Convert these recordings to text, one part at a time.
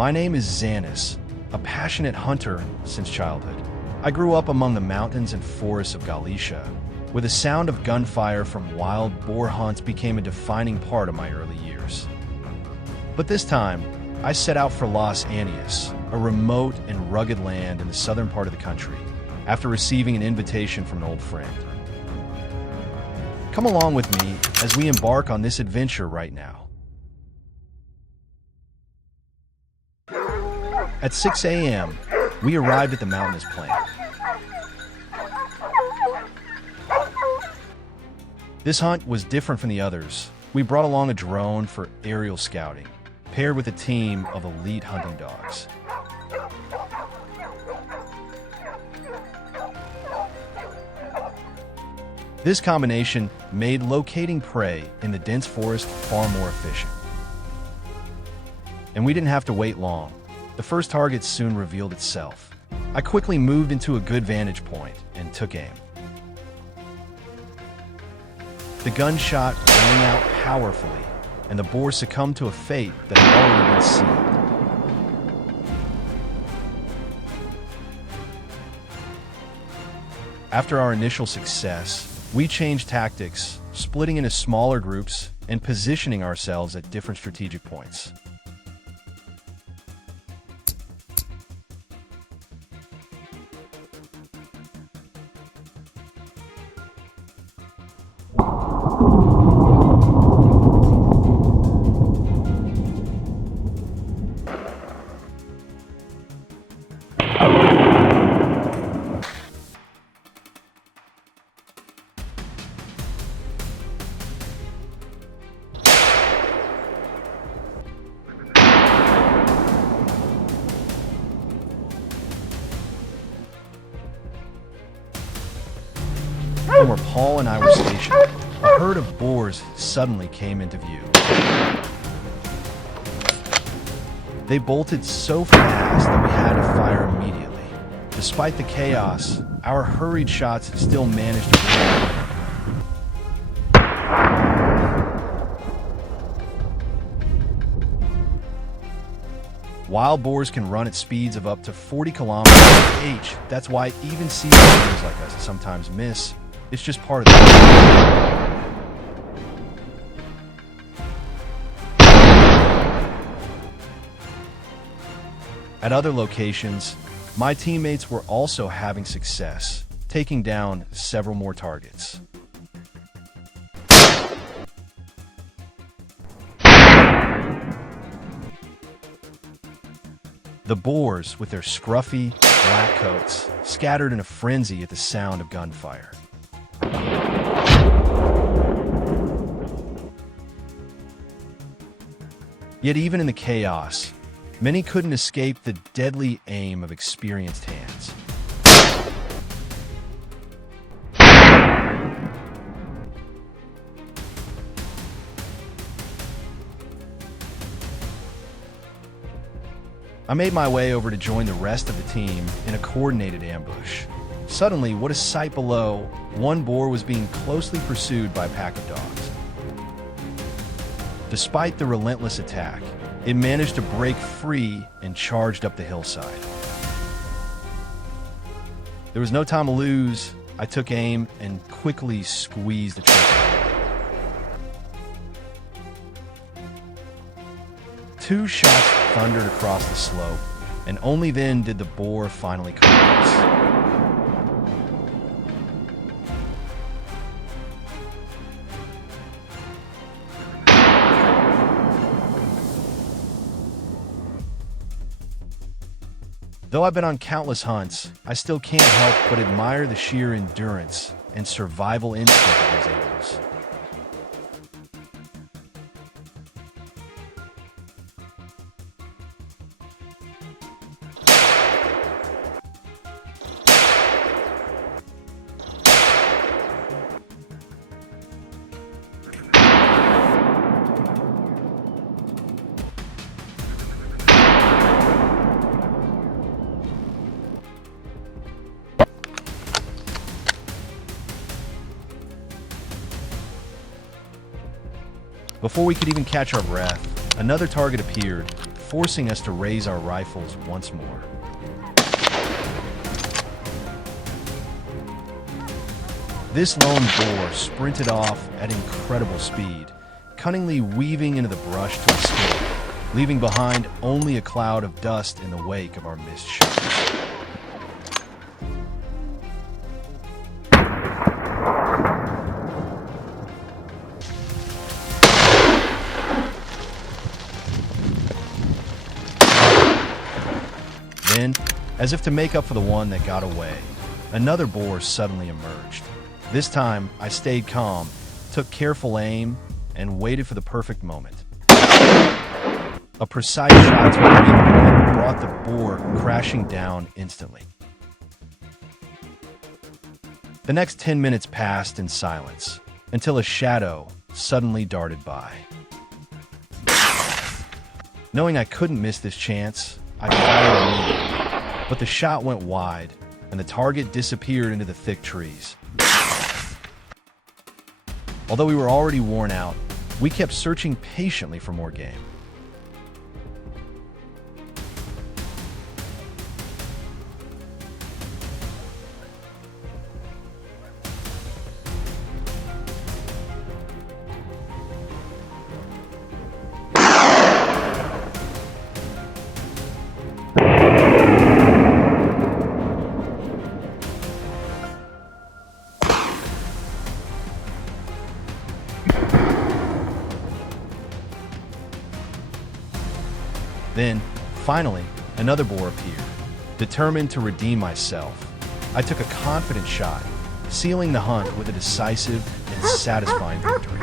My name is Xanis, a passionate hunter since childhood. I grew up among the mountains and forests of Galicia, where the sound of gunfire from wild boar hunts became a defining part of my early years. But this time, I set out for Los Angeles, a remote and rugged land in the southern part of the country, after receiving an invitation from an old friend. Come along with me as we embark on this adventure right now. At 6 a.m., we arrived at the mountain as planned. This hunt was different from the others. We brought along a drone for aerial scouting, paired with a team of elite hunting dogs. This combination made locating prey in the dense forest far more efficient. And we didn't have to wait long. The first target soon revealed itself. I quickly moved into a good vantage point and took aim. The gunshot rang out powerfully, and the boar succumbed to a fate that had already been sealed. After our initial success, we changed tactics, splitting into smaller groups and positioning ourselves at different strategic points. From where Paul and I were stationed, a herd of boars suddenly came into view. They bolted so fast that we had to fire immediately. Despite the chaos, our hurried shots still managed to win. Wild boars can run at speeds of up to 40 kilometers h. That's why even seasoned hunters like us sometimes miss. It's just part of the game. At other locations, my teammates were also having success, taking down several more targets. The boars, with their scruffy, black coats, scattered in a frenzy at the sound of gunfire. Yet even in the chaos, many couldn't escape the deadly aim of experienced hands. I made my way over to join the rest of the team in a coordinated ambush. Suddenly, what a sight below, one boar was being closely pursued by a pack of dogs. Despite the relentless attack, it managed to break free and charged up the hillside. There was no time to lose. I took aim and quickly squeezed the trigger. 2 shots thundered across the slope, and only then did the boar finally collapse. Though I've been on countless hunts, I still can't help but admire the sheer endurance and survival instinct of these animals. Before we could even catch our breath, another target appeared, forcing us to raise our rifles once more. This lone boar sprinted off at incredible speed, cunningly weaving into the brush to escape, leaving behind only a cloud of dust in the wake of our missed shots. Then, as if to make up for the one that got away, another boar suddenly emerged. This time, I stayed calm, took careful aim, and waited for the perfect moment. A precise shot to the weak brought the boar crashing down instantly. The next 10 minutes passed in silence, until a shadow suddenly darted by. Knowing I couldn't miss this chance, I fired immediately, but the shot went wide, and the target disappeared into the thick trees. Although we were already worn out, we kept searching patiently for more game. Then, finally, another boar appeared. Determined to redeem myself, I took a confident shot, sealing the hunt with a decisive and satisfying victory.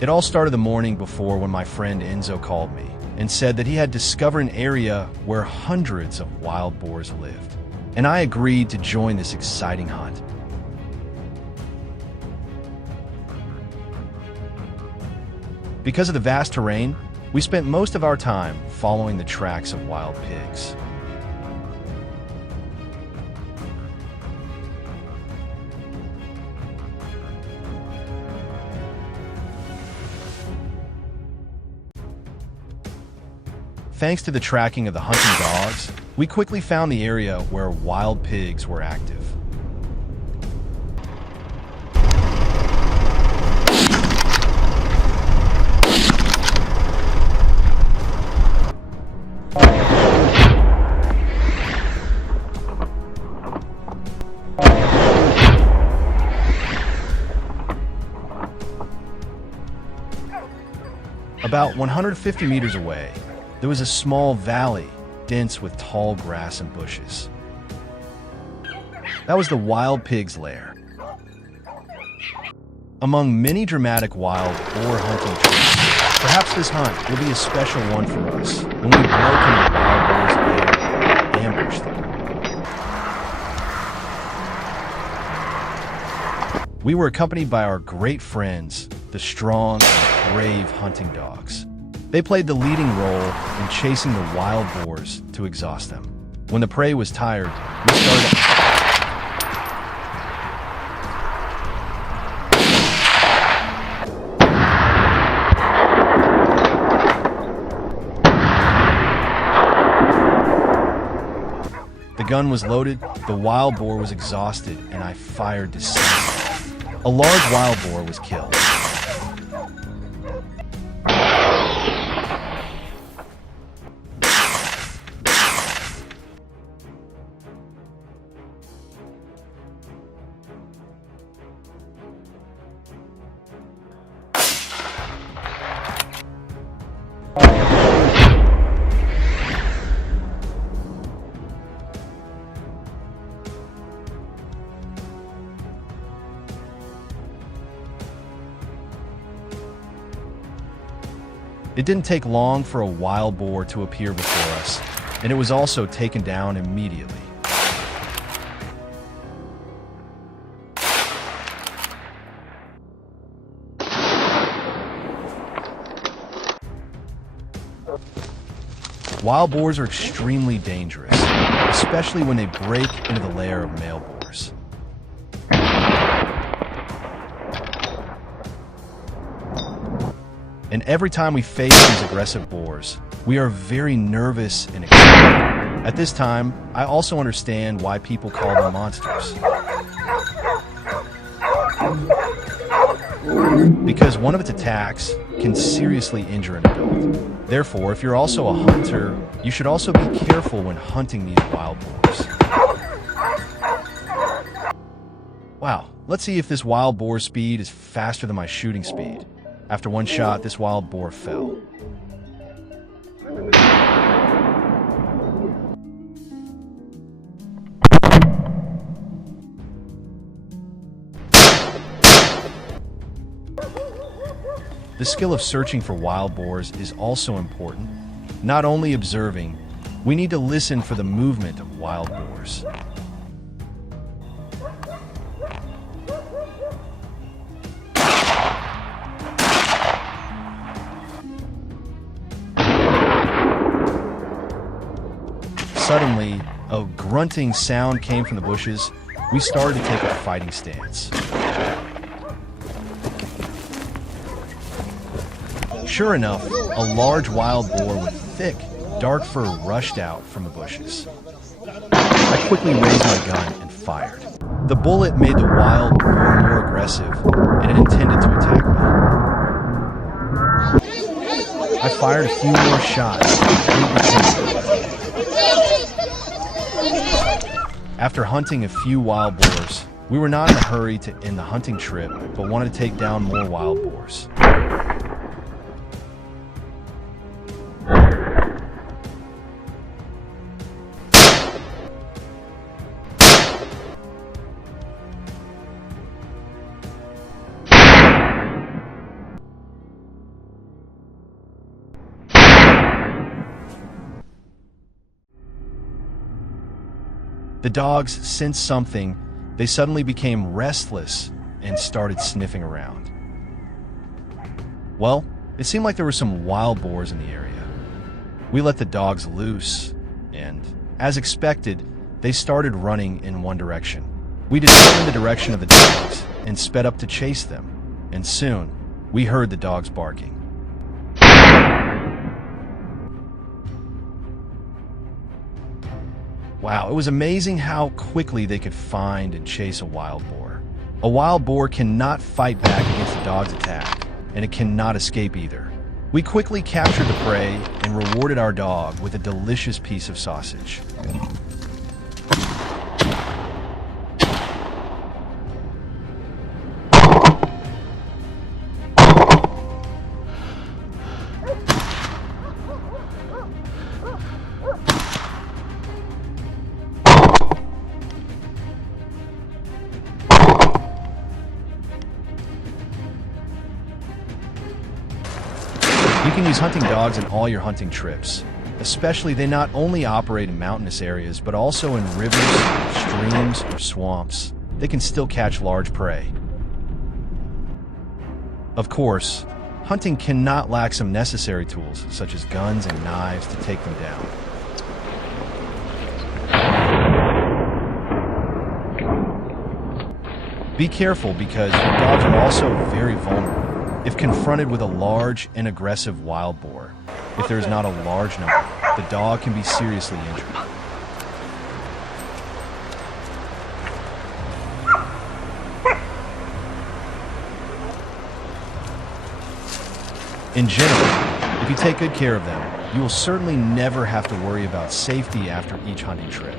It all started the morning before when my friend Enzo called me and said that he had discovered an area where hundreds of wild boars lived, and I agreed to join this exciting hunt. Because of the vast terrain, we spent most of our time following the tracks of wild pigs. Thanks to the tracking of the hunting dogs, we quickly found the area where wild pigs were active. About 150 meters away, there was a small valley, dense with tall grass and bushes. That was the wild pig's lair. Among many dramatic wild boar hunting trips, perhaps this hunt will be a special one for us when we broke into the wild boar's lair and ambushed them. We were accompanied by our great friends, the strong and brave hunting dogs. They played the leading role in chasing the wild boars to exhaust them. When the prey was tired, we started. gun was loaded, the wild boar was exhausted, and I fired to seize. A large wild boar was killed. It didn't take long for a wild boar to appear before us, and it was also taken down immediately. Wild boars are extremely dangerous, especially when they break into the lair of male boars. And every time we face these aggressive boars, we are very nervous and excited. At this time, I also understand why people call them monsters. Because one of its attacks can seriously injure an adult. Therefore, if you're also a hunter, you should also be careful when hunting these wild boars. Wow, let's see if this wild boar's speed is faster than my shooting speed. After one shot, this wild boar fell. The skill of searching for wild boars is also important. Not only observing, we need to listen for the movement of wild boars. Suddenly, a grunting sound came from the bushes. We started to take a fighting stance. Sure enough, a large wild boar with thick, dark fur rushed out from the bushes. I quickly raised my gun and fired. The bullet made the wild boar more aggressive, and it intended to attack me. I fired a few more shots. After hunting a few wild boars, we were not in a hurry to end the hunting trip, but wanted to take down more wild boars. The dogs sensed something. They suddenly became restless and started sniffing around. Well, it seemed like there were some wild boars in the area. We let the dogs loose, and, as expected, they started running in one direction. We determined the direction of the dogs and sped up to chase them, and soon, we heard the dogs barking. Wow, it was amazing how quickly they could find and chase a wild boar. A wild boar cannot fight back against the dog's attack, and it cannot escape either. We quickly captured the prey and rewarded our dog with a delicious piece of sausage. You can use hunting dogs in all your hunting trips. Especially, they not only operate in mountainous areas, but also in rivers, streams, or swamps. They can still catch large prey. Of course, hunting cannot lack some necessary tools, such as guns and knives, to take them down. Be careful because your dogs are also very vulnerable. If confronted with a large and aggressive wild boar, if there is not a large number, the dog can be seriously injured. In general, if you take good care of them, you will certainly never have to worry about safety after each hunting trip.